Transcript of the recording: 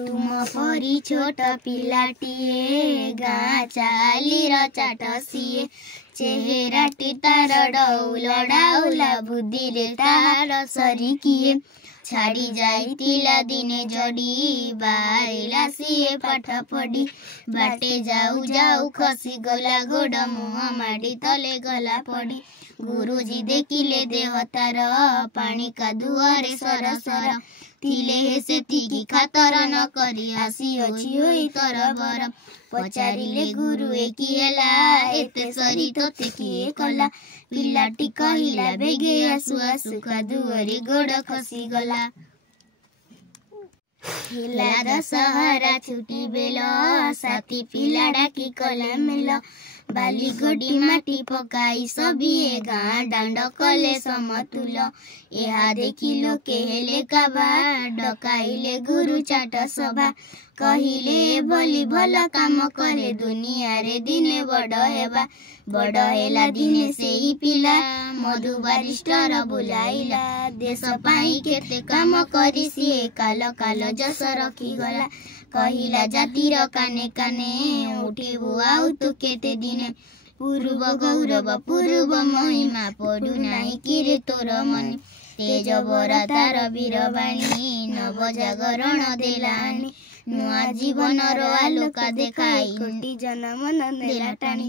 तुम परी छोट पिलाटिए गाँ चालीर चाट सिए चेहेराटी तार डौला डाउला बुद्धिले तार सरिकिए छाड़ी जाइतिला दिने जड़ी बारिला सिए पाठ पढ़ी बाटे जाऊ जाऊ खसी गला गोड़ मुह माड़ी तले गला पड़ी गुरुजी देखिले देह तार पानी कादुअरे सर सर थिले हे सेतिकी खातर न करी आसी अछि होई तरबर पचारिले गुरु एकिएला एते सरी तोते किए कला पिलाटी कहिला बेगे आसु आसु कादुअरे गोड़ खसी गला हिला दशहरा छुटी बेल साथी पिला डाकी कला मेल बाली गोडी माटी पकाई सबिए गाँ डांड कले समतुल ଏହା ଦେଖି ଲୋକେ ହେଲେ କାବା ଡକାଇଲେ ଗୁରୁ ଚାଟ ସଭା କହିଲେ ବୋଲି ଭଲ କାମ କଲେ ଦୁନିଆରେ ଦିନେ ବଡ଼ ହେବା ବଡ଼ ହେଲା ଦିନେ ସେଇ ପିଲା ମଧୁ ବାରିଷ୍ଟର ବୁଲାଇଲା ଦେଶ ପାଇଁ କେତେ କାମ କରି ସିଏ କାଲ କାଲ ଯଶ ରଖିଗଲା କହିଲା ଜାତିର କାନେ କାନେ ଉଠିବୁ ଆଉ ତୁ କେତେ ଦିନେ ପୂର୍ବ ଗୌରବ ପୂର୍ବ ମହିମା ପଡୁ ନାହିଁ କିରେ ତୋର ମନେ तेज बरा तार वीरवाणी नव जागरण देलानी नुआ जीवन रो आलोका देखाई कोटी जन मन देला टाणी।